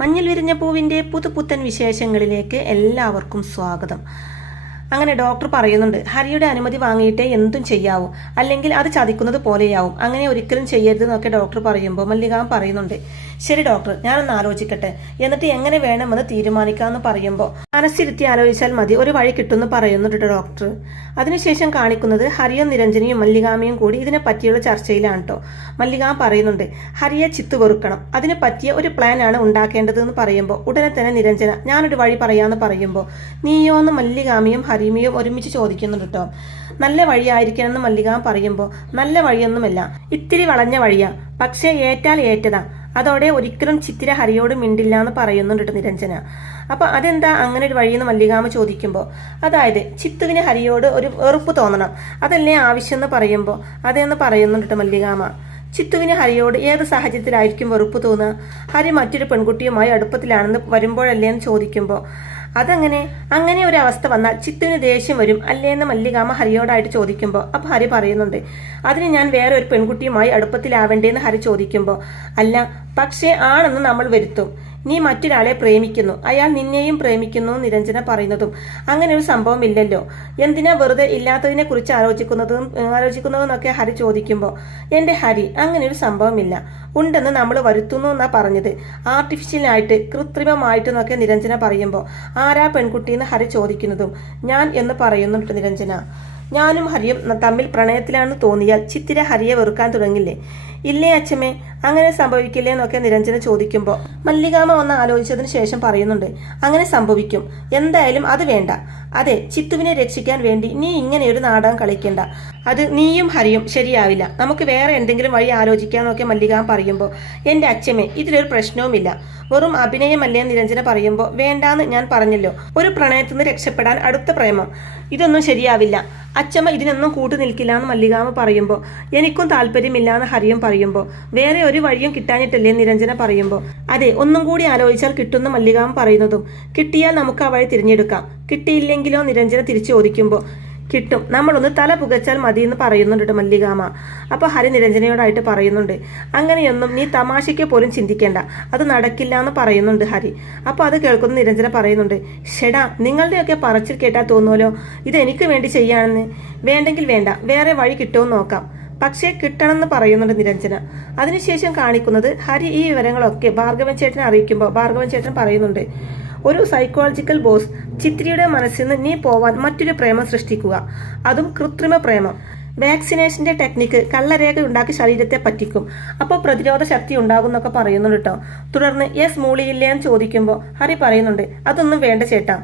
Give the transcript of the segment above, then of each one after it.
മഞ്ഞിൽ വിരിഞ്ഞ പൂവിൻ്റെ പുതുപുത്തൻ വിശേഷങ്ങളിലേക്ക് എല്ലാവർക്കും സ്വാഗതം. അങ്ങനെ ഡോക്ടർ പറയുന്നുണ്ട്, ഹരിയുടെ അനുമതി വാങ്ങിയിട്ടേ എന്തും ചെയ്യാവൂ, അല്ലെങ്കിൽ അത് ചതിക്കുന്നത് പോലെയാവും, അങ്ങനെ ഒരിക്കലും ചെയ്യരുതെന്നൊക്കെ ഡോക്ടർ പറയുമ്പോൾ മല്ലികാം പറയുന്നുണ്ട്, ശരി ഡോക്ടർ, ഞാനൊന്ന് ആലോചിക്കട്ടെ, എന്നിട്ട് എങ്ങനെ വേണമെന്ന് തീരുമാനിക്കാമെന്ന് പറയുമ്പോൾ മനസ്സിരുത്തി ആലോചിച്ചാൽ മതി, ഒരു വഴി കിട്ടുമെന്ന് പറയുന്നുണ്ട് ഡോക്ടർ. അതിനുശേഷം കാണിക്കുന്നത് ഹരിയും നിരഞ്ജനയും മല്ലികാമയും കൂടി ഇതിനെ പറ്റിയുള്ള ചർച്ചയിലാണ് കേട്ടോ. മല്ലികാം പറയുന്നുണ്ട്, ഹരിയെ ചിത്തു വെറുക്കണം, അതിനെ പറ്റിയ ഒരു പ്ലാൻ ആണ് ഉണ്ടാക്കേണ്ടതെന്ന് പറയുമ്പോൾ ഉടനെ തന്നെ നിരഞ്ജന ഞാനൊരു വഴി പറയാമെന്ന് പറയുമ്പോൾ നീയോന്ന് മല്ലികാമയും ഹരിമയും ഒരുമിച്ച് ചോദിക്കുന്നുണ്ട് കേട്ടോ. നല്ല വഴിയായിരിക്കണമെന്ന് മല്ലികാം പറയുമ്പോൾ നല്ല വഴിയൊന്നുമല്ല, ഇത്തിരി വളഞ്ഞ വഴിയാ, പക്ഷേ ഏറ്റാൽ ഏറ്റതാ, അതോടെ ഒരിക്കലും ചിത്തിര ഹരിയോട് മിണ്ടില്ല എന്ന് പറയുന്നുണ്ട് നിരഞ്ജന. അപ്പൊ അതെന്താ അങ്ങനെ ഒരു വഴിയെന്ന് മല്ലികാമ ചോദിക്കുമ്പോൾ, അതായത് ചിത്തുവിന് ഹരിയോട് ഒരു വെറുപ്പ് തോന്നണം, അതല്ലേ ആവശ്യം എന്ന് പറയുമ്പോൾ അതെന്ന് പറയുന്നുണ്ട് മല്ലികാമ. ചിത്തുവിന് ഹരിയോട് ഏത് സാഹചര്യത്തിലായിരിക്കും വെറുപ്പ് തോന്നുക? ഹരി മറ്റൊരു പെൺകുട്ടിയുമായി അടുപ്പത്തിലാണെന്ന് വരുമ്പോഴല്ലേ എന്ന് ചോദിക്കുമ്പോൾ അങ്ങനെ ഒരു അവസ്ഥ വന്നാൽ ചിത്തുവിന് ദേഷ്യം വരും അല്ലേ എന്ന് മല്ലികാമ ഹരിയോടായിട്ട് ചോദിക്കുമ്പോൾ അപ്പൊ ഹരി പറയുന്നുണ്ട്, അതിന് ഞാൻ വേറെ ഒരു പെൺകുട്ടിയുമായി അടുപ്പത്തിലാവേണ്ടേന്ന് ഹരി ചോദിക്കുമ്പോൾ അല്ല, പക്ഷേ ആണെന്ന് നമ്മൾ വരുത്തും, നീ മറ്റൊരാളെ പ്രേമിക്കുന്നു, അയാൾ നിന്നെയും പ്രേമിക്കുന്നു നിരഞ്ജന പറയുന്നതും അങ്ങനെ ഒരു സംഭവം ഇല്ലല്ലോ, എന്തിനാ വെറുതെ ഇല്ലാത്തതിനെ കുറിച്ച് ആലോചിക്കുന്നതെന്നൊക്കെ ഹരി ചോദിക്കുമ്പോൾ എന്റെ ഹരി അങ്ങനെ ഒരു സംഭവമില്ല, ഉണ്ടെന്ന് നമ്മൾ വരുത്തുന്നു എന്നാ പറഞ്ഞത്, ആർട്ടിഫിഷ്യലായിട്ട് കൃത്രിമമായിട്ടെന്നൊക്കെ നിരഞ്ജന പറയുമ്പോൾ ആരാ പെൺകുട്ടിയെന്ന് ഹരി ചോദിക്കുന്നതും ഞാൻ എന്ന് പറയുന്നുണ്ട് നിരഞ്ജന. ഞാനും ഹരിയും തമ്മിൽ പ്രണയത്തിലാണെന്ന് തോന്നിയാൽ ചിത്തിര ഹരിയെ വെറുക്കാൻ തുടങ്ങില്ലേ? ഇല്ലേ അച്ഛമ്മേ, അങ്ങനെ സംഭവിക്കില്ലേ എന്നൊക്കെ നിരഞ്ജന ചോദിക്കുമ്പോൾ മല്ലികാമ ഒന്ന് ആലോചിച്ചതിന് ശേഷം പറയുന്നുണ്ട്, അങ്ങനെ സംഭവിക്കും, എന്തായാലും അത് വേണ്ട. അതെ, ചിത്തുവിനെ രക്ഷിക്കാൻ വേണ്ടി നീ ഇങ്ങനെ ഒരു നാടകം കളിക്കണ്ട, അത് നീയും ഹരിയും ശരിയാവില്ല, നമുക്ക് വേറെ എന്തെങ്കിലും വഴി ആലോചിക്കാന്നൊക്കെ മല്ലികാമ പറയുമ്പോൾ എന്റെ അച്ഛമ്മേ, ഇതിലൊരു പ്രശ്നവുമില്ല, വെറും അഭിനയമല്ലേ നിരഞ്ജന പറയുമ്പോൾ വേണ്ടാന്ന് ഞാൻ പറഞ്ഞല്ലോ, ഒരു പ്രണയത്തിൽ നിന്ന് രക്ഷപ്പെടാൻ അടുത്ത പ്രേമം, ഇതൊന്നും ശരിയാവില്ല, അച്ഛമ്മ ഇതിനൊന്നും കൂട്ടു നിൽക്കില്ല എന്ന് മല്ലികാമ പറയുമ്പോൾ എനിക്കും താല്പര്യമില്ല എന്ന് ഹരിയും പറയുമ്പോൾ വേറെ ഒരു വഴിയും കിട്ടാനിട്ടല്ലേ നിരഞ്ജന പറയുമ്പോൾ അതെ, ഒന്നും കൂടി ആലോചിച്ചാൽ കിട്ടുന്ന മല്ലികാമ പറയുന്നതും കിട്ടിയാൽ നമുക്ക് ആ വഴി തിരഞ്ഞെടുക്കാം, കിട്ടിയില്ലെങ്കിലോ നിരഞ്ജന തിരിച്ചു ചോദിക്കുമ്പോൾ കിട്ടും, നമ്മളൊന്ന് തല പുകച്ചാൽ മതി എന്ന് പറയുന്നുണ്ട് മല്ലികാമ. അപ്പൊ ഹരി നിരഞ്ജനയോടായിട്ട് പറയുന്നുണ്ട്, അങ്ങനെയൊന്നും നീ തമാശയ്ക്ക് പോലും ചിന്തിക്കേണ്ട, അത് നടക്കില്ല എന്ന് പറയുന്നുണ്ട് ഹരി. അപ്പൊ അത് കേൾക്കുന്ന നിരഞ്ജന പറയുന്നുണ്ട്, ഷെടാ, നിങ്ങളുടെയൊക്കെ പറച്ചിൽ കേട്ടാൽ തോന്നുമല്ലോ ഇത് എനിക്ക് വേണ്ടി ചെയ്യാണെന്ന്, വേണ്ടെങ്കിൽ വേണ്ട, വേറെ വഴി കിട്ടുമെന്ന് നോക്കാം, പക്ഷേ കിട്ടണമെന്ന് പറയുന്നുണ്ട് നിരഞ്ജന. അതിനുശേഷം കാണിക്കുന്നത് ഹരി ഈ വിവരങ്ങളൊക്കെ ഭാർഗവൻ ചേട്ടനെ അറിയിക്കുമ്പോൾ ഭാർഗവൻ ചേട്ടൻ പറയുന്നുണ്ട്, ഒരു സൈക്കോളജിക്കൽ ബോസ് ചിത്രിയുടെ മനസ്സിൽ നിന്ന് നീ പോവാൻ മറ്റൊരു പ്രേമം സൃഷ്ടിക്കുക, അതും കൃത്രിമ പ്രേമം, വാക്സിനേഷന്റെ ടെക്നിക്ക് കള്ളരേഖ ഉണ്ടാക്കി ശരീരത്തെ പറ്റിക്കും, അപ്പോൾ പ്രതിരോധ ശക്തി ഉണ്ടാകും എന്നൊക്കെ പറയുന്നുണ്ട് കേട്ടോ. തുടർന്ന് യെസ് മൂളിയില്ലേ എന്ന് ചോദിക്കുമ്പോൾ ഹരി പറയുന്നുണ്ട്, അതൊന്നും വേണ്ട ചേട്ടാ,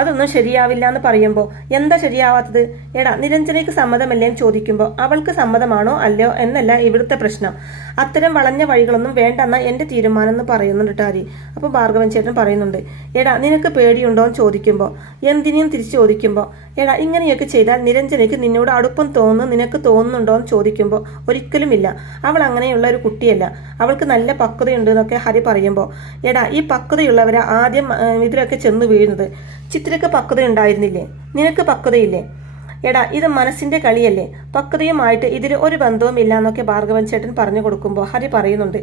അതൊന്നും ശരിയാവില്ല എന്ന് പറയുമ്പോൾ എന്താ ശരിയാവാത്തത്? എടാ, നിരഞ്ജനയ്ക്ക് സമ്മതമല്ലേ എന്ന് ചോദിക്കുമ്പോൾ അവൾക്ക് സമ്മതമാണോ അല്ലയോ എന്നല്ല ഇവിടുത്തെ പ്രശ്നം, അത്തരം വളഞ്ഞ വഴികളൊന്നും വേണ്ടെന്ന എന്റെ തീരുമാനം എന്ന് പറയുന്നുണ്ട് ഹരി. അപ്പൊ ഭാർഗവൻ ചേട്ടൻ പറയുന്നുണ്ട്, എടാ നിനക്ക് പേടിയുണ്ടോ എന്ന് ചോദിക്കുമ്പോൾ എന്തിനേയും തിരിച്ചു ചോദിക്കുമ്പോൾ എടാ ഇങ്ങനെയൊക്കെ ചെയ്താൽ നിരഞ്ജനയ്ക്ക് നിന്നോട് അടുപ്പം തോന്നുന്നു നിനക്ക് തോന്നുന്നുണ്ടോ എന്ന് ചോദിക്കുമ്പോൾ ഒരിക്കലുമില്ല, അവൾ അങ്ങനെയുള്ള ഒരു കുട്ടിയല്ല, അവൾക്ക് നല്ല പക്വതയുണ്ട് എന്നൊക്കെ ഹരി പറയുമ്പോൾ എടാ ഈ പക്വതയുള്ളവരാ ആദ്യം ഇതിലൊക്കെ ചെന്ന് വീഴുന്നത്, ചിത്രക്ക് പക്വത ഉണ്ടായിരുന്നില്ലേ, നിനക്ക് പക്വതയില്ലേ? എടാ ഇത് മനസ്സിന്റെ കളിയല്ലേ, പക്വതയുമായിട്ട് ഇതിൽ ഒരു ബന്ധവും ഇല്ല എന്നൊക്കെ ഭാർഗവൻ ചേട്ടൻ പറഞ്ഞു കൊടുക്കുമ്പോൾ ഹരി പറയുന്നുണ്ട്,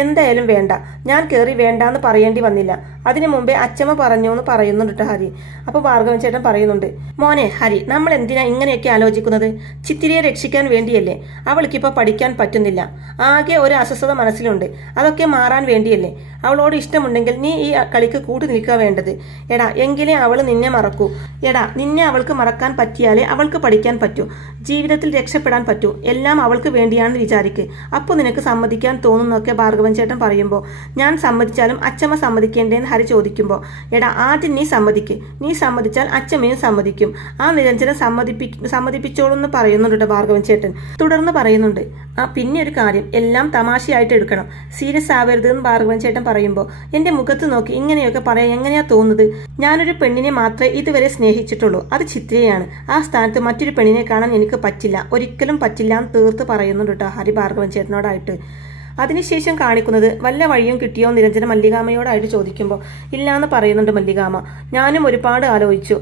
എന്തായാലും വേണ്ട, ഞാൻ കയറി വേണ്ടാന്ന് പറയേണ്ടി വന്നില്ല, അതിനു മുമ്പേ അച്ഛമ്മ പറഞ്ഞു എന്ന് പറയുന്നുണ്ട് ഹരി. അപ്പൊ ഭാർഗവൻ ചേട്ടൻ പറയുന്നുണ്ട്, മോനെ ഹരി, നമ്മൾ എന്തിനാ ഇങ്ങനെയൊക്കെ ആലോചിക്കുന്നത്? ചിത്തിരിയെ രക്ഷിക്കാൻ വേണ്ടിയല്ലേ, അവൾക്കിപ്പോ പഠിക്കാൻ പറ്റുന്നില്ല, ആകെ ഒരു അസ്വസ്ഥത മനസ്സിലുണ്ട്, അതൊക്കെ മാറാൻ വേണ്ടിയല്ലേ, അവളോട് ഇഷ്ടമുണ്ടെങ്കിൽ നീ ഈ കളിക്ക് കൂട്ടു നിൽക്കുക വേണ്ടത്. എടാ എങ്കിലേ അവൾ നിന്നെ മറക്കൂ, എടാ നിന്നെ അവൾക്ക് മറക്കാൻ പറ്റിയാലേ അവൾക്ക് പഠിക്കാൻ പറ്റൂ, ജീവിതത്തിൽ രക്ഷപ്പെടാൻ പറ്റൂ, എല്ലാം അവൾക്ക് വേണ്ടിയാണെന്ന് വിചാരിക്ക്, അപ്പോൾ നിനക്ക് സമ്മതിക്കാൻ തോന്നുന്നൊക്കെ ഭാർഗവൻ ചേട്ടൻ പറയുമ്പോൾ ഞാൻ സമ്മതിച്ചാലും അച്ഛമ്മ സമ്മതിക്കേണ്ടേന്ന് ഹരി ചോദിക്കുമ്പോൾ എടാ ആദ്യം നീ സമ്മതിക്ക്, നീ സമ്മതിച്ചാൽ അച്ഛമ്മയും സമ്മതിക്കും, ആ നിരഞ്ജന സമ്മതിപ്പിച്ചോളൂ എന്ന് പറയുന്നുണ്ട് ഭാർഗവൻ ചേട്ടൻ. തുടർന്ന് പറയുന്നുണ്ട്, പിന്നെ ഒരു കാര്യം, എല്ലാം തമാശയായിട്ട് എടുക്കണം, സീരിയസ് ആവരുത് എന്ന് ഭാർഗവൻ ചേട്ടൻ പറയുമ്പോൾ എന്റെ മുഖത്ത് നോക്കി ഇങ്ങനെയൊക്കെ പറയാൻ എങ്ങനെയാ തോന്നുന്നത്? ഞാനൊരു പെണ്ണിനെ മാത്രമേ ഇതുവരെ സ്നേഹിച്ചിട്ടുള്ളൂ, അത് ചിത്രയാണ്, ആ സ്ഥാനത്ത് മറ്റൊരു പെണ്ണിനെ കാണാൻ എനിക്ക് പറ്റില്ല, ഒരിക്കലും പറ്റില്ല എന്ന് തീർത്ത് പറയുന്നുണ്ട് കേട്ടോ ഹരി ഭാർഗവൻ ചേട്ടനോടായിട്ട്. അതിനുശേഷം കാണിക്കുന്നത് വല്ല വഴിയും കിട്ടിയോ നിരഞ്ജന മല്ലികാമ്മയോടായിട്ട് ചോദിക്കുമ്പോൾ ഇല്ലാന്ന് പറയുന്നുണ്ട് മല്ലികാമ്മ. ഞാനും ഒരുപാട് ആലോചിച്ചു,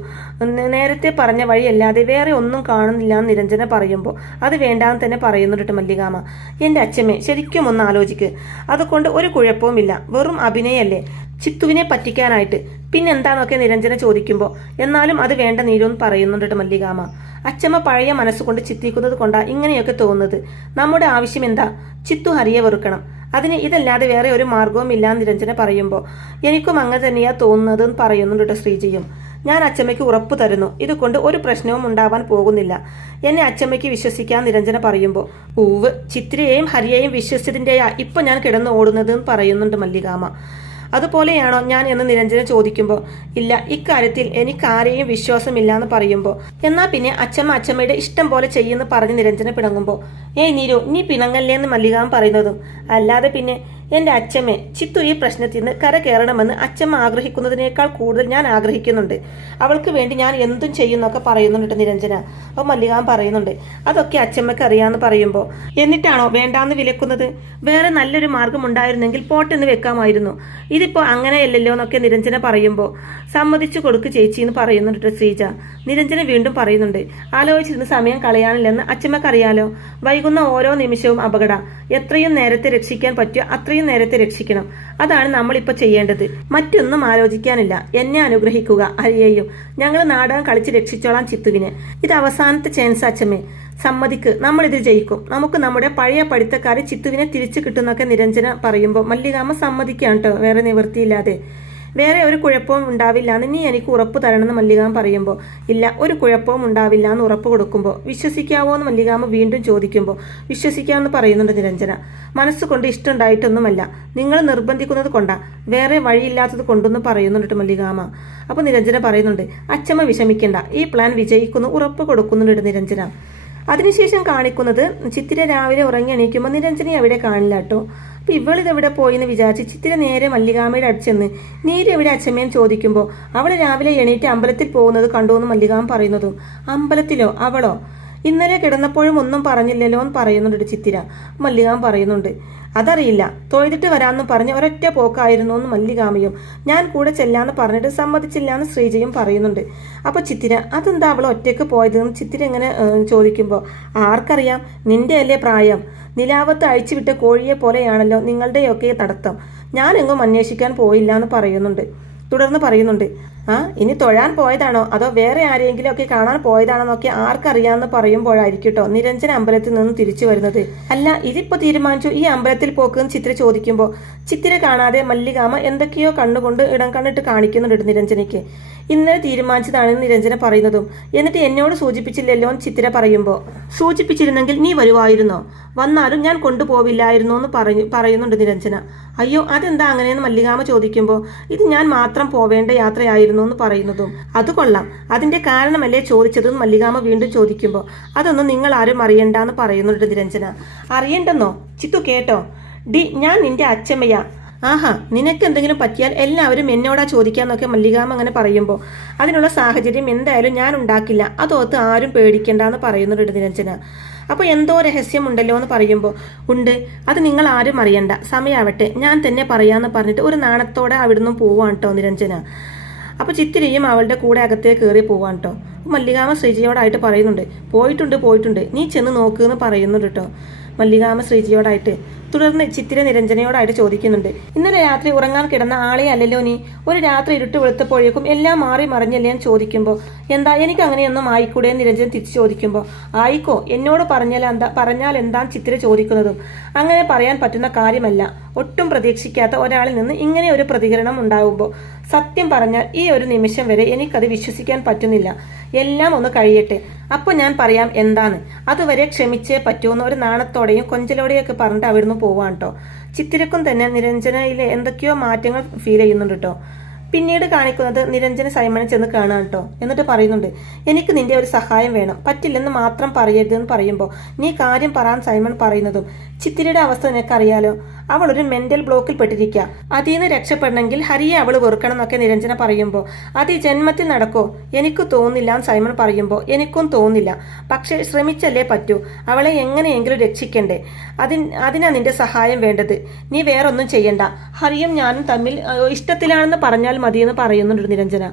നേരത്തെ പറഞ്ഞ വഴിയല്ലാതെ വേറെ ഒന്നും കാണുന്നില്ല എന്ന് നിരഞ്ജന പറയുമ്പോൾ അത് വേണ്ടാന്ന് തന്നെ പറയുന്നുണ്ട് മല്ലികാമ്മ. എൻ്റെ അച്ഛമ്മേ, ശരിക്കും ഒന്ന് ആലോചിക്ക്. അതുകൊണ്ട് ഒരു കുഴപ്പവുമില്ല, വെറും അഭിനയല്ലേ, ചിത്തുവിനെ പറ്റിക്കാനായിട്ട്. പിന്നെന്താന്നൊക്കെ നിരഞ്ജന ചോദിക്കുമ്പോൾ എന്നാലും അത് വേണ്ട നീരു എന്ന് പറയുന്നുണ്ട് മല്ലികാമ്മ. അച്ഛമ്മ പഴയ മനസ്സുകൊണ്ട് ചിന്തിക്കുന്നത് കൊണ്ടാ ഇങ്ങനെയൊക്കെ തോന്നുന്നത്. നമ്മുടെ ആവശ്യം എന്താ? ചിത്തു ഹരിയെ വെറുക്കണം. അതിന് ഇതല്ലാതെ വേറെ ഒരു മാർഗവും ഇല്ലാന്ന് നിരഞ്ജന പറയുമ്പോൾ എനിക്കും അങ്ങനെ തന്നെയാ തോന്നുന്നതെന്ന് പറയുന്നുണ്ട് ശ്രീജയും. ഞാൻ അച്ഛമ്മയ്ക്ക് ഉറപ്പു തരുന്നു, ഇതുകൊണ്ട് ഒരു പ്രശ്നവും ഉണ്ടാവാൻ പോകുന്നില്ല. എന്നെ അച്ഛമ്മയ്ക്ക് വിശ്വസിക്കാൻ നിരഞ്ജന പറയുമ്പോൾ ഊവ്, ചിത്രയെയും ഹരിയെയും വിശ്വസിച്ചതിൻ്റെയാ ഇപ്പൊ ഞാൻ കിടന്നു ഓടുന്നതെന്ന് പറയുന്നുണ്ട് മല്ലികാമ്മ. അതുപോലെയാണോ ഞാൻ എന്ന് നിരഞ്ജന ചോദിക്കുമ്പോൾ ഇല്ല, ഇക്കാര്യത്തിൽ എനിക്ക് ആരെയും വിശ്വാസമില്ല എന്ന് പറയുമ്പോൾ എന്നാ പിന്നെ അച്ഛമ്മയുടെ ഇഷ്ടം പോലെ ചെയ്യുമെന്ന് പറഞ്ഞ് നിരഞ്ജന പിണങ്ങുമ്പോൾ ഏയ് നീരു, നീ പിണങ്ങല്ലേ എന്ന് മല്ലികാമ്മ പറയുന്നതും അല്ലാതെ പിന്നെ എൻ്റെ അച്ഛമ്മേ, ചിത്തു ഈ പ്രശ്നത്തിൽ നിന്ന് കര കയറണമെന്ന് അച്ഛമ്മ ആഗ്രഹിക്കുന്നതിനേക്കാൾ കൂടുതൽ ഞാൻ ആഗ്രഹിക്കുന്നുണ്ട്. അവൾക്ക് വേണ്ടി ഞാൻ എന്തും ചെയ്യുന്നൊക്കെ പറയുന്നുണ്ട് നിരഞ്ജന. അപ്പോൾ മല്ലികാമ്മ പറയുന്നുണ്ട് അതൊക്കെ അച്ഛമ്മയ്ക്ക് അറിയാമെന്ന് പറയുമ്പോൾ എന്നിട്ടാണോ വേണ്ടാന്ന് വിലക്കുന്നത്? വേറെ നല്ലൊരു മാർഗം ഉണ്ടായിരുന്നെങ്കിൽ പോട്ടെന്ന് വെക്കാമായിരുന്നു. ഇതിപ്പോൾ അങ്ങനെയല്ലല്ലോ എന്നൊക്കെ നിരഞ്ജന പറയുമ്പോൾ സമ്മതിച്ചു കൊടുക്ക് ചേച്ചി എന്ന് പറയുന്നുണ്ട് ശ്രീജ. നിരഞ്ജന വീണ്ടും പറയുന്നുണ്ട് ആലോചിച്ചിരുന്ന് സമയം കളയാനില്ലെന്ന് അച്ഛമ്മക്ക് അറിയാലോ. വൈകുന്ന ഓരോ നിമിഷവും അപകട. എത്രയും നേരത്തെ രക്ഷിക്കാൻ പറ്റുമോ അത്രയും നേരത്തെ രക്ഷിക്കണം. അതാണ് നമ്മളിപ്പോൾ ചെയ്യേണ്ടത്. മറ്റൊന്നും ആലോചിക്കാനില്ല. എന്നെ അനുഗ്രഹിക്കുക, ഹരിയെയും. ഞങ്ങൾ നാടകം കളിച്ച് രക്ഷിച്ചോളാം ചിത്തുവിനെ. ഇത് അവസാനത്തെ ചാൻസ് അച്ഛമ്മേ, സമ്മതിക്ക്, നമ്മളിത് ജയിക്കും. നമുക്ക് നമ്മുടെ പഴയ പഠിത്തക്കാരെ ചിത്തുവിനെ തിരിച്ചു കിട്ടുന്നൊക്കെ നിരഞ്ജന പറയുമ്പോൾ മല്ലികാമ്മ സമ്മതിക്കാണ് കേട്ടോ, വേറെ നിവൃത്തിയില്ലാതെ. വേറെ ഒരു കുഴപ്പവും ഉണ്ടാവില്ല എന്ന് നീ എനിക്ക് ഉറപ്പ് തരണമെന്ന് മല്ലികാമ്മ പറയുമ്പോൾ ഇല്ല, ഒരു കുഴപ്പവും ഉണ്ടാവില്ല എന്ന് ഉറപ്പ് കൊടുക്കുമ്പോൾ വിശ്വസിക്കാവോ എന്ന് മല്ലികാമ്മ വീണ്ടും ചോദിക്കുമ്പോൾ വിശ്വസിക്കാമെന്ന് പറയുന്നുണ്ട് നിരഞ്ജന. മനസ്സുകൊണ്ട് ഇഷ്ടമുണ്ടായിട്ടൊന്നുമല്ല, നിങ്ങൾ നിർബന്ധിക്കുന്നത് കൊണ്ടാ, വേറെ വഴിയില്ലാത്തത് കൊണ്ടൊന്നും പറയുന്നുണ്ട് മല്ലികാമ്മ. അപ്പോൾ നിരഞ്ജന പറയുന്നുണ്ട് അച്ഛമ്മ വിഷമിക്കേണ്ട, ഈ പ്ലാൻ വിജയിക്കുന്നു ഉറപ്പ് കൊടുക്കുന്നുണ്ട് നിരഞ്ജന. അതിനുശേഷം കാണിക്കുന്നത് ചിത്തിര രാവിലെ ഉറങ്ങി എണീക്കുമ്പോൾ നിരഞ്ജനെ അവിടെ കാണില്ല കേട്ടോ. അപ്പൊ ഇവളിതെവിടെ പോയിന്ന് വിചാരിച്ച് ചിത്തിര നേരെ മല്ലികാമ്മയുടെ അടുച്ചെന്ന് നീര് എവിടെ അച്ഛമ്മയെന്ന് ചോദിക്കുമ്പോൾ അവള് രാവിലെ എണീറ്റ് അമ്പലത്തിൽ പോകുന്നത് കണ്ടുവെന്ന് മല്ലികാമ്മ പറയുന്നതും അമ്പലത്തിലോ? അവളോ? ഇന്നലെ കിടന്നപ്പോഴും ഒന്നും പറഞ്ഞില്ലല്ലോ എന്ന് പറയുന്നുണ്ട് ചിത്തിര. മല്ലികാമ്മ പറയുന്നുണ്ട് അതറിയില്ല, തൊഴുതിട്ട് വരാമെന്ന് പറഞ്ഞ് ഒരൊറ്റ പോക്കായിരുന്നു എന്ന് മല്ലികാമ്മയും. ഞാൻ കൂടെ ചെല്ലാന്ന് പറഞ്ഞിട്ട് സമ്മതിച്ചില്ല എന്ന് ശ്രീജയും പറയുന്നുണ്ട്. അപ്പൊ ചിത്തിര അതെന്താ അവൾ ഒറ്റയ്ക്ക് പോയതെന്ന് ചിത്തിര ഇങ്ങനെ ചോദിക്കുമ്പോൾ ആർക്കറിയാം, നിന്റെ അല്ലേ പ്രായം, നിലാവത്ത് അഴിച്ചുവിട്ട കോഴിയെ പോലെയാണല്ലോ നിങ്ങളുടെയൊക്കെ നടത്തം. ഞാനെങ്ങും അന്വേഷിക്കാൻ പോയില്ല എന്ന് പറയുന്നുണ്ട്. തുടർന്ന് പറയുന്നുണ്ട് ഇനി തൊഴാൻ പോയതാണോ അതോ വേറെ ആരെങ്കിലും ഒക്കെ കാണാൻ പോയതാണോന്നൊക്കെ ആർക്കറിയാമെന്ന് പറയുമ്പോഴായിരിക്കട്ടോ നിരഞ്ജന അമ്പലത്തിൽ നിന്ന് തിരിച്ചു വരുന്നത്. അല്ല, ഇതിപ്പോ തീരുമാനിച്ചു ഈ അമ്പലത്തിൽ പോക്കെന്ന് ചിത്ര ചോദിക്കുമ്പോൾ ചിത്തിര കാണാതെ മല്ലികാമ്മ എന്തൊക്കെയോ കണ്ണുകൊണ്ട് ഇടം കണ്ണിട്ട് കാണിക്കുന്നുണ്ട് നിരഞ്ജനയ്ക്ക്. ഇന്നലെ തീരുമാനിച്ചതാണെന്ന് നിരഞ്ജന പറയുന്നതും എന്നിട്ട് എന്നോട് സൂചിപ്പിച്ചില്ലല്ലോ എന്ന് ചിത്തിര പറയുമ്പോൾ സൂചിപ്പിച്ചിരുന്നെങ്കിൽ നീ വരുവായിരുന്നോ? വന്നാലും ഞാൻ കൊണ്ടുപോവില്ലായിരുന്നോ എന്ന് പറയുന്നുണ്ട് നിരഞ്ജന. അയ്യോ, അതെന്താ അങ്ങനെയെന്ന് മല്ലികാമ്മ ചോദിക്കുമ്പോൾ ഇത് ഞാൻ മാത്രം പോവേണ്ട യാത്രയായിരുന്നു എന്ന് പറയുന്നതും അത് കൊള്ളാം, അതിന്റെ കാരണമല്ലേ ചോദിച്ചതെന്ന് മല്ലികാമ്മ വീണ്ടും ചോദിക്കുമ്പോൾ അതൊന്നും നിങ്ങൾ ആരും അറിയണ്ടെന്ന് പറയുന്നുണ്ട് നിരഞ്ജന. അറിയണ്ടെന്നോ? ചിത്തു കേട്ടോ, ഞാൻ നിന്റെ അച്ഛമ്മയാ. ആഹാ, നിനക്ക് എന്തെങ്കിലും പറ്റിയാൽ എല്ലാവരും എന്നോടാ ചോദിക്കാന്നൊക്കെ മല്ലികാമ്മ അങ്ങനെ പറയുമ്പോൾ അതിനുള്ള സാഹചര്യം എന്തായാലും ഞാൻ ഉണ്ടാക്കില്ല, അതോർത്ത് ആരും പേടിക്കണ്ടെന്ന് പറയുന്നുണ്ട് നിരഞ്ജന. അപ്പോൾ എന്തോ രഹസ്യമുണ്ടല്ലോ എന്ന് പറയുമ്പോൾ ഉണ്ട്, അത് നിങ്ങൾ ആരും അറിയണ്ട, സമയാവട്ടെ ഞാൻ തന്നെ പറയാന്ന് പറഞ്ഞിട്ട് ഒരു നാണത്തോടെ അവിടുന്ന് പോവാണ് കേട്ടോ നിരഞ്ജന. അപ്പോൾ ചിത്തിരിയും അവളുടെ കൂടെ അകത്തേക്ക് കയറി പോവാണ് കേട്ടോ. മല്ലികാമ്മ ശ്രീജയോടായിട്ട് പറയുന്നുണ്ട് പോയിട്ടുണ്ട് നീ ചെന്ന് നോക്കുമെന്ന് പറയുന്നുണ്ട് കേട്ടോ മല്ലികാമ്മ ശ്രീജയോടായിട്ട്. തുടർന്ന് ചിത്തിര നിരഞ്ജനയോടായിട്ട് ചോദിക്കുന്നുണ്ട് ഇന്നലെ രാത്രി ഉറങ്ങാൻ കിടന്ന ആളെ അല്ലല്ലോ നീ, ഒരു രാത്രി ഇരുട്ട് വെളുത്തപ്പോഴേക്കും എല്ലാം മാറി മറിഞ്ഞല്ലേ എന്ന് ചോദിക്കുമ്പോൾ എന്താ എനിക്ക് അങ്ങനെയൊന്നും ആയിക്കൂടെ നിരഞ്ജൻ തിരിച്ചു ചോദിക്കുമ്പോൾ ആയിക്കോ, എന്നോട് പറഞ്ഞാൽ എന്താ ചിത്തിര ചോദിക്കുന്നതും. അങ്ങനെ പറയാൻ പറ്റുന്ന കാര്യമല്ല, ഒട്ടും പ്രതീക്ഷിക്കാത്ത ഒരാളിൽ നിന്ന് ഇങ്ങനെ ഒരു പ്രതികരണം ഉണ്ടാകുമ്പോൾ സത്യം പറഞ്ഞാൽ ഈ ഒരു നിമിഷം വരെ എനിക്കത് വിശ്വസിക്കാൻ പറ്റുന്നില്ല. എല്ലാം ഒന്ന് കഴിയട്ടെ, അപ്പൊ ഞാൻ പറയാം എന്താന്ന്, അതുവരെ ക്ഷമിച്ചേ പറ്റൂന്ന് ഒരു നാണത്തോടെയും കൊഞ്ചലോടെയൊക്കെ പറഞ്ഞിട്ട് അവിടുന്ന് പോവാണ് കേട്ടോ. ചിത്തിരക്കും തന്നെ നിരഞ്ജനയിലെ എന്തൊക്കെയോ മാറ്റങ്ങൾ ഫീൽ ചെയ്യുന്നുണ്ട് കേട്ടോ. പിന്നീട് കാണിക്കുന്നത് നിരഞ്ജന സൈമനെ ചെന്ന് കാണാൻ കേട്ടോ. എന്നിട്ട് പറയുന്നുണ്ട് എനിക്ക് നിന്റെ ഒരു സഹായം വേണം, പറ്റില്ലെന്ന് മാത്രം പറയരുതെന്ന് പറയുമ്പോൾ നീ കാര്യം പറയാൻ സൈമൺ പറയുന്നതും ചിത്തിരയുടെ അവസ്ഥ നിനക്കറിയാലോ, അവൾ ഒരു മെന്റൽ ബ്ലോക്കിൽ പെട്ടിരിക്കുക. അതിൽ നിന്ന് രക്ഷപ്പെടണമെങ്കിൽ ഹരിയെ അവൾ വെറുക്കണം എന്നൊക്കെ നിരഞ്ജന പറയുമ്പോൾ അത് ഈ ജന്മത്തിൽ നടക്കോ? എനിക്ക് തോന്നില്ല എന്ന് സൈമൺ പറയുമ്പോൾ എനിക്കും തോന്നില്ല. പക്ഷെ ശ്രമിച്ചല്ലേ പറ്റൂ. അവളെ എങ്ങനെയെങ്കിലും രക്ഷിക്കണ്ടേ? അതിനാ നിന്റെ സഹായം വേണ്ടത്. നീ വേറൊന്നും ചെയ്യണ്ട. ഹരിയും ഞാനും തമ്മിൽ ഇഷ്ടത്തിലാണെന്ന് പറഞ്ഞാൽ മതിയെന്ന് പറയുന്നുണ്ട് നിരഞ്ജന.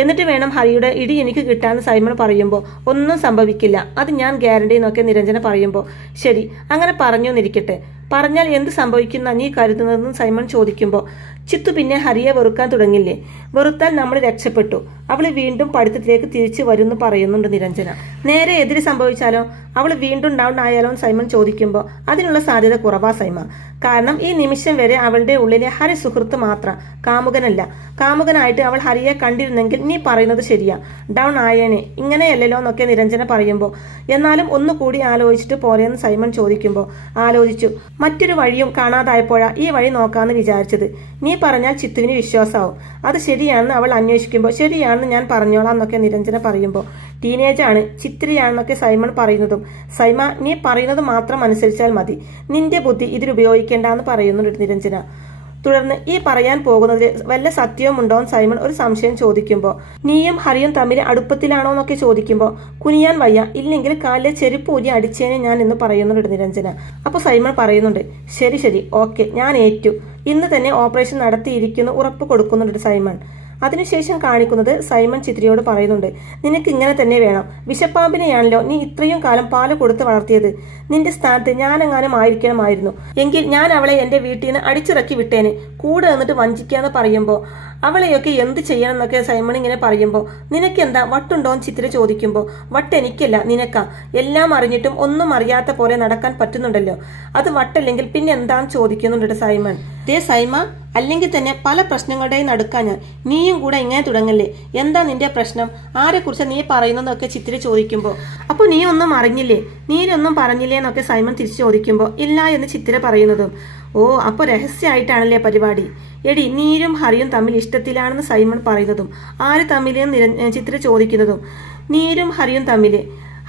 എന്നിട്ട് വേണം ഹരിയുടെ ഇടി എനിക്ക് കിട്ടാന്ന് സൈമൺ പറയുമ്പോൾ ഒന്നും സംഭവിക്കില്ല, അത് ഞാൻ ഗ്യാരണ്ടി എന്നൊക്കെ നിരഞ്ജന പറയുമ്പോൾ ശരി അങ്ങനെ പറഞ്ഞു എന്നിരിക്കട്ടെ. പറഞ്ഞാൽ എന്ത് സംഭവിക്കുന്ന നീ കരുതുന്നതെന്ന് സൈമൺ ചോദിക്കുമ്പോൾ ചിത്തു പിന്നെ ഹരിയെ വെറുക്കാൻ തുടങ്ങില്ലേ? വെറുത്താൽ നമ്മൾ രക്ഷപ്പെട്ടു. അവൾ വീണ്ടും പഠിത്തത്തിലേക്ക് തിരിച്ചു വരുമെന്ന് പറയുന്നുണ്ട് നിരഞ്ജന. നേരെ എതിര് സംഭവിച്ചാലോ? അവൾ വീണ്ടും ഡൗൺ ആയാലോ എന്ന് സൈമൺ ചോദിക്കുമ്പോൾ അതിനുള്ള സാധ്യത കുറവാ സൈമ. കാരണം ഈ നിമിഷം വരെ അവളുടെ ഉള്ളിലെ ഹരി സുഹൃത്ത് മാത്രം, കാമുകനല്ല. കാമുകനായിട്ട് അവൾ ഹരിയെ കണ്ടിരുന്നെങ്കിൽ നീ പറയുന്നത് ശരിയാ, ഡൗൺ ആയേനെ. ഇങ്ങനെയല്ലല്ലോ എന്നൊക്കെ നിരഞ്ജന പറയുമ്പോൾ എന്നാലും ഒന്നുകൂടി ആലോചിച്ചിട്ട് പോരെന്ന് സൈമൺ ചോദിക്കുമ്പോൾ ആലോചിച്ചു. മറ്റൊരു വഴിയും കാണാതായപ്പോഴാ ഈ വഴി നോക്കാമെന്ന് വിചാരിച്ചത്. നീ പറഞ്ഞാൽ ചിത്തുവിന് വിശ്വാസമാവും. അത് ശരിയാണെന്ന് അവൾ അന്വേഷിക്കുമ്പോൾ ശരിയാണെന്ന് ഞാൻ പറഞ്ഞോളാം എന്നൊക്കെ നിരഞ്ജന പറയുമ്പോൾ ടീനേജാണ്, ചിത്രിയാണെന്നൊക്കെ സൈമൺ പറയുന്നതും സൈമ നീ പറയുന്നത് മാത്രം അനുസരിച്ചാൽ മതി, നിന്റെ ബുദ്ധി ഇതിലുപയോഗിക്കേണ്ടെന്ന് പറയുന്നുണ്ട് നിരഞ്ജന. തുടർന്ന് ഈ പറയാൻ പോകുന്നതിൽ വല്ല സത്യവും ഉണ്ടോ എന്ന് സൈമൺ ഒരു സംശയം ചോദിക്കുമ്പോൾ നീയും ഹരിയും തമ്മിൽ അടുപ്പത്തിലാണോ എന്നൊക്കെ ചോദിക്കുമ്പോൾ കുനിയാൻ വയ്യ, ഇല്ലെങ്കിൽ കാലിലെ ചെരുപ്പ് ഊരി അടിച്ചേനെ ഞാൻ എന്ന് പറയുന്നുണ്ട് നിരഞ്ജന. അപ്പോൾ സൈമൺ പറയുന്നുണ്ട് ശരി ശരി ഓക്കെ ഞാൻ ഏറ്റു, ഇന്ന് തന്നെ ഓപ്പറേഷൻ നടത്തിയിരിക്കുന്നു ഉറപ്പ് കൊടുക്കുന്നുണ്ട് സൈമൺ. അതിനുശേഷം കാണിക്കുന്നത് സൈമൺ ചിത്രയോട് പറയുന്നുണ്ട് നിനക്ക് ഇങ്ങനെ തന്നെ വേണം. വിഷപ്പാമ്പിനെയാണല്ലോ നീ ഇത്രയും കാലം പാല് കൊടുത്ത് വളർത്തിയത്. നിന്റെ സ്ഥാനത്ത് ഞാനെങ്ങാനും ആയിരിക്കണമായിരുന്നു എങ്കിൽ ഞാൻ അവളെ എന്റെ വീട്ടിൽ നിന്ന് അടിച്ചിറക്കി വിട്ടേനെ. കൂടെ നിന്നിട്ട് വഞ്ചിക്കാന്ന് പറയുമ്പോൾ അവളെയൊക്കെ എന്ത് ചെയ്യണം എന്നൊക്കെ സൈമൺ ഇങ്ങനെ പറയുമ്പോൾ നിനക്കെന്താ വട്ടുണ്ടോന്ന് ചിത്ര ചോദിക്കുമ്പോൾ വട്ടെനിക്കല്ല നിനക്കാ. എല്ലാം അറിഞ്ഞിട്ടും ഒന്നും അറിയാത്ത പോലെ നടക്കാൻ പറ്റുന്നുണ്ടല്ലോ, അത് വട്ടല്ലെങ്കിൽ പിന്നെ എന്താന്ന് ചോദിക്കുന്നുണ്ട് സൈമൺ. ദേ സൈമ, അല്ലെങ്കിൽ തന്നെ പല പ്രശ്നങ്ങളുടെയും നടുക്കാൻ ഞാൻ, നീയും കൂടെ ഇങ്ങനെ തുടങ്ങല്ലേ? എന്താ നിന്റെ പ്രശ്നം? ആരെക്കുറിച്ച് നീ പറയുന്നതൊക്കെ ചിത്ര ചോദിക്കുമ്പോൾ അപ്പോൾ നീ ഒന്നും അറിഞ്ഞില്ലേ, നീരൊന്നും പറഞ്ഞില്ലേ എന്നൊക്കെ സൈമൺ തിരിച്ചു ചോദിക്കുമ്പോൾ ഇല്ല എന്ന് ചിത്ര പറയുന്നതും ഓ അപ്പോൾ രഹസ്യമായിട്ടാണല്ലേ പരിപാടി. എടി നീരും ഹരിയും തമ്മിൽ ഇഷ്ടത്തിലാണെന്ന് സൈമൺ പറയുന്നതും ആര് തമ്മിലെന്ന് ചിത്ര ചോദിക്കുന്നതും നീരും ഹരിയും തമ്മിൽ.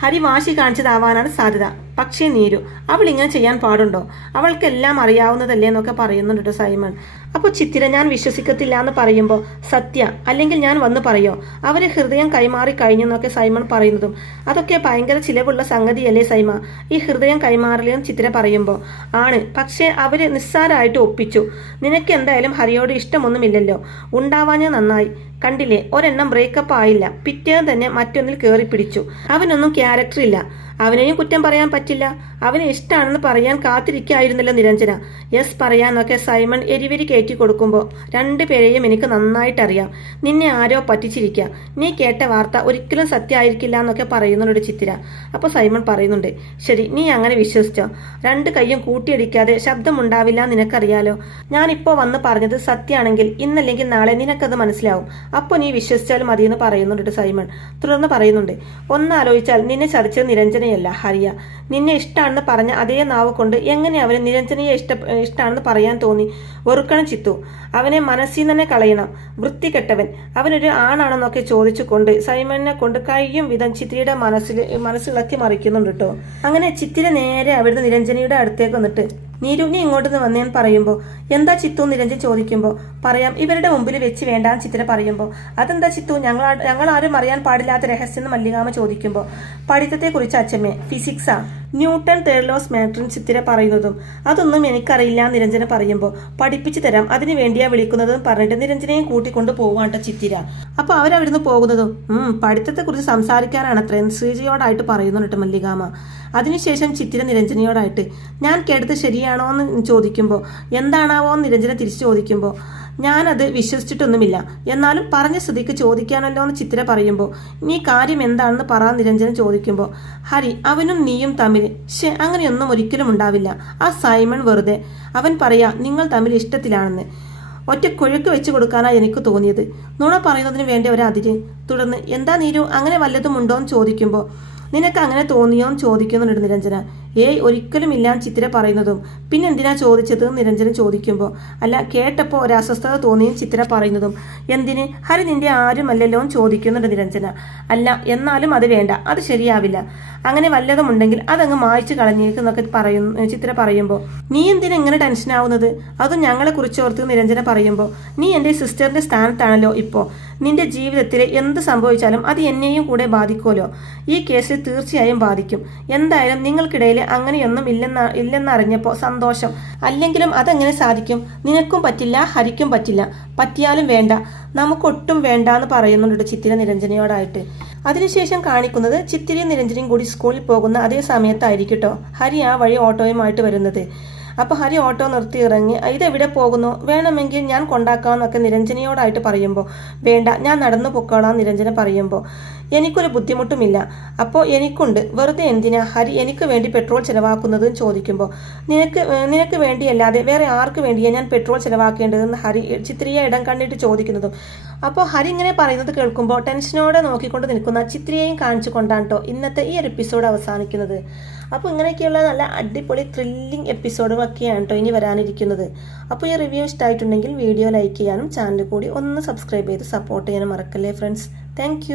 ഹരി വാശി കാണിച്ചതാവാനാണ് സാധ്യത. പക്ഷേ നീരു അവൾ ഇങ്ങനെ ചെയ്യാൻ പാടുണ്ടോ? അവൾക്കെല്ലാം അറിയാവുന്നതല്ലേ എന്നൊക്കെ പറയുന്നുണ്ട് സൈമൺ. അപ്പോൾ ചിത്തിര ഞാൻ വിശ്വസിക്കത്തില്ല എന്ന് പറയുമ്പോൾ സത്യ, അല്ലെങ്കിൽ ഞാൻ വന്ന് പറയോ അവരെ ഹൃദയം കൈമാറി കഴിഞ്ഞെന്നൊക്കെ സൈമൺ പറയുന്നതും അതൊക്കെ ഭയങ്കര ചിലവുള്ള സംഗതിയല്ലേ സൈമ, ഈ ഹൃദയം കൈമാറില്ലെന്ന് ചിത്തിര പറയുമ്പോൾ ആണ്. പക്ഷേ അവര് നിസ്സാരമായിട്ട് ഒപ്പിച്ചു. നിനക്ക് എന്തായാലും ഹരിയോട് ഇഷ്ടമൊന്നുമില്ലല്ലോ, ഉണ്ടാവാഞ്ഞ നന്നായി. കണ്ടില്ലേ ഒരെണ്ണം ബ്രേക്കപ്പ് ആയില്ല, പിറ്റേന്ന് തന്നെ മറ്റൊന്നിൽ കയറി പിടിച്ചു. അവനൊന്നും ക്യാരക്ടർ ഇല്ല. അവനെയും കുറ്റം പറയാൻ പറ്റില്ല. അവന് ഇഷ്ടമാണെന്ന് പറയാൻ കാത്തിരിക്കായിരുന്നല്ലോ നിരഞ്ജന. യെസ് പറയാന്നൊക്കെ സൈമൺ എരിവരി കയറ്റി കൊടുക്കുമ്പോൾ രണ്ടുപേരെയും എനിക്ക് നന്നായിട്ടറിയാം. നിന്നെ ആരോ പറ്റിച്ചിരിക്കുക. നീ കേട്ട വാർത്ത ഒരിക്കലും സത്യമായിരിക്കില്ല എന്നൊക്കെ പറയുന്നുണ്ട് ചിത്തിര. അപ്പോൾ സൈമൺ പറയുന്നുണ്ട് ശരി നീ അങ്ങനെ വിശ്വസിച്ചോ, രണ്ട് കൈയും കൂട്ടിയടിക്കാതെ ശബ്ദമുണ്ടാവില്ല നിനക്കറിയാലോ. ഞാനിപ്പോൾ വന്ന് പറഞ്ഞത് സത്യമാണെങ്കിൽ ഇന്നല്ലെങ്കിൽ നാളെ നിനക്കത് മനസ്സിലാവും. അപ്പോൾ നീ വിശ്വസിച്ചാൽ മതിയെന്ന് പറയുന്നുണ്ട് സൈമൺ. തുടർന്ന് പറയുന്നുണ്ട് ഒന്നാലോചിച്ചാൽ നിന്നെ ചതിച്ചത് നിരഞ്ജനയല്ല ഹരിയ. നിന്നെ ഇഷ്ടമാണെന്ന് പറഞ്ഞ അതേ നാവ് കൊണ്ട് എങ്ങനെ അവന് നിരഞ്ജനയെ ഇഷ്ടമാണെന്ന് പറയാൻ തോന്നി? വെറുക്കണം ചിത്തു, അവനെ മനസ്സിൽ തന്നെ കളയണം. വൃത്തികെട്ടവൻ, അവനൊരു ആണാണെന്നൊക്കെ ചോദിച്ചുകൊണ്ട് സൈമണിനെ കൊണ്ട് കഴിയും വിധം ചിത്രയുടെ മനസ്സിളക്കി മറിക്കുന്നുണ്ട് കേട്ടോ. അങ്ങനെ ചിത്തിര നേരെ അവിടുന്ന് നിരഞ്ജനയുടെ അടുത്തേക്ക് വന്നിട്ട് നീരു നീ ഇങ്ങോട്ട് വന്നേന്ന് പറയുമ്പോൾ എന്താ ചിത്തു നിരഞ്ജൻ ചോദിക്കുമ്പോൾ പറയാം ഇവരുടെ മുമ്പിൽ വെച്ച് വേണ്ടാന്ന് ചിത്തിര പറയുമ്പോൾ അതെന്താ ചിത്തു ഞങ്ങൾ ആരും അറിയാൻ പാടില്ലാത്ത രഹസ്യം എന്ന് മല്ലികാമ ചോദിക്കുമ്പോൾ പഠിത്തത്തെക്കുറിച്ച് അച്ഛമ്മേ, ഫിസിക്സാ, ന്യൂട്ടൺ തേർഡ് ലോസ് മാറ്ററിൻ ചിത്തിര പറയുന്നതും അതൊന്നും എനിക്കറിയില്ല നിരഞ്ജന പറയുമ്പോൾ പഠിപ്പിച്ചു തരാം അതിനു വേണ്ടിയാ വിളിക്കുന്നതും പറഞ്ഞിട്ട് നിരഞ്ജനയും കൂട്ടിക്കൊണ്ട് പോവാണ്ട ചിത്തിര. അപ്പോൾ അവരവിടുന്ന് പോകുന്നതും പഠിത്തത്തെക്കുറിച്ച് സംസാരിക്കാനാണത്രേ ശ്രീജയോടായിട്ട് പറയുന്നുണ്ട് മല്ലികാമ. അതിനുശേഷം ചിത്തിര നിരഞ്ജനയോടായിട്ട് ഞാൻ കേട്ടത് ശരിയാണോ എന്ന് ചോദിക്കുമ്പോൾ എന്താണാവോ എന്ന് നിരഞ്ജന തിരിച്ചു ചോദിക്കുമ്പോൾ ഞാനത് വിശ്വസിച്ചിട്ടൊന്നുമില്ല, എന്നാലും പറഞ്ഞ സ്ഥിതിക്ക് ചോദിക്കാനല്ലോ എന്ന് ചിത്തിര പറയുമ്പോൾ നീ കാര്യം എന്താണെന്ന് പറ നിരഞ്ജന ചോദിക്കുമ്പോൾ ഹരി അവനും നീയും തമ്മിൽ അങ്ങനെയൊന്നും ഒരിക്കലും ഉണ്ടാവില്ല. ആ സൈമൺ വെറുതെ അവൻ പറയാ നിങ്ങൾ തമ്മിൽ ഇഷ്ടത്തിലാണെന്ന്. ഒറ്റ കൊഴുക്ക് വെച്ച് കൊടുക്കാനാ എനിക്ക് തോന്നിയത്. നുണ പറയുന്നതിന് വേണ്ടി ഒരതിര്. തുടർന്ന് എന്താ നീരു അങ്ങനെ വല്ലതും ഉണ്ടോ എന്ന് ചോദിക്കുമ്പോൾ നിനക്ക് അങ്ങനെ തോന്നിയോ എന്ന് ചോദിക്കുന്നുണ്ട് നിരഞ്ജന. ഒരിക്കലും ഇല്ലാന്ന് ചിത്ര പറയുന്നതും പിന്നെ എന്തിനാ ചോദിച്ചത് നിരഞ്ജന ചോദിക്കുമ്പോൾ അല്ല കേട്ടപ്പോൾ ഒരു അസ്വസ്ഥത തോന്നിയും ചിത്ര പറയുന്നതും എന്തിന് ഹരി നിന്റെ ആരുമല്ലല്ലോ ചോദിക്കുന്നുണ്ട് നിരഞ്ജന. അല്ല എന്നാലും അത് വേണ്ട, അത് ശരിയാവില്ല, അങ്ങനെ വല്ലതും ഉണ്ടെങ്കിൽ അതങ്ങ് മായ്ച്ചു കളഞ്ഞേക്കെന്നൊക്കെ ചിത്ര പറയുമ്പോൾ നീ എന്തിനാ ഇങ്ങനെ ടെൻഷൻ ആവുന്നത്, അതും ഞങ്ങളെ കുറിച്ച് ഓർത്ത് നിരഞ്ജന പറയുമ്പോൾ നീ എൻ്റെ സിസ്റ്ററിന്റെ സ്ഥാനത്താണല്ലോ ഇപ്പോൾ, നിന്റെ ജീവിതത്തിൽ എന്ത് സംഭവിച്ചാലും അത് എന്നെയും കൂടെ ബാധിക്കുമല്ലോ. ഈ കേസിൽ തീർച്ചയായും ബാധിക്കും. എന്തായാലും നിങ്ങൾക്കിടയിൽ അങ്ങനെയൊന്നും ഇല്ലെന്നറിഞ്ഞപ്പോൾ സന്തോഷം. അല്ലെങ്കിലും അതെങ്ങനെ സാധിക്കും, നിനക്കും പറ്റില്ല ഹരിക്കും പറ്റില്ല, പറ്റിയാലും വേണ്ട, നമുക്കൊട്ടും വേണ്ട എന്ന് പറയുന്നുണ്ട് ചിത്തിര നിരഞ്ജനയോടായിട്ട്. അതിനുശേഷം കാണിക്കുന്നത് ചിത്തിരയും നിരഞ്ജനയും കൂടി സ്കൂളിൽ പോകുന്ന അതേ സമയത്തായിരിക്കും കേട്ടോ ഹരി ആ വഴി ഓട്ടോയുമായിട്ട് വരുന്നത്. അപ്പോൾ ഹരി ഓട്ടോ നിർത്തി ഇറങ്ങി ഇതെവിടെ പോകുന്നു, വേണമെങ്കിൽ ഞാൻ കൊണ്ടാക്കാമെന്നൊക്കെ നിരഞ്ജനയോടായിട്ട് പറയുമ്പോൾ വേണ്ട ഞാൻ നടന്നു പൊക്കോളാം നിരഞ്ജന പറയുമ്പോൾ എനിക്കൊരു ബുദ്ധിമുട്ടുമില്ല, അപ്പോൾ എനിക്കുണ്ട്, വെറുതെ എന്തിനാ ഹരി എനിക്ക് വേണ്ടി പെട്രോൾ ചിലവാക്കുന്നതെന്ന് ചോദിക്കുമ്പോൾ നിനക്ക് വേണ്ടിയല്ലാതെ വേറെ ആർക്ക് വേണ്ടിയാണ് ഞാൻ പെട്രോൾ ചിലവാക്കേണ്ടതെന്ന് ഹരി ചിത്രയെ ഇടം കണ്ടിട്ട് ചോദിക്കുന്നതും. അപ്പോൾ ഹരി ഇങ്ങനെ പറയുന്നത് കേൾക്കുമ്പോൾ ടെൻഷനോടെ നോക്കിക്കൊണ്ട് നിൽക്കുന്ന ചിത്രയെയും കാണിച്ചു കൊണ്ടാണ് കേട്ടോ ഇന്നത്തെ ഈ ഒരു എപ്പിസോഡ് അവസാനിക്കുന്നത്. അപ്പോൾ ഇങ്ങനെയൊക്കെയുള്ള നല്ല അടിപൊളി ത്രില്ലിംഗ് എപ്പിസോഡുകളൊക്കെയാണ് കേട്ടോ ഇനി വരാനിരിക്കുന്നത്. അപ്പോൾ ഈ റിവ്യൂ ഇഷ്ടമായിട്ടുണ്ടെങ്കിൽ വീഡിയോ ലൈക്ക് ചെയ്യാനും ചാനൽ കൂടി ഒന്ന് സബ്സ്ക്രൈബ് ചെയ്ത് സപ്പോർട്ട് ചെയ്യാനും മറക്കല്ലേ ഫ്രണ്ട്സ്. താങ്ക്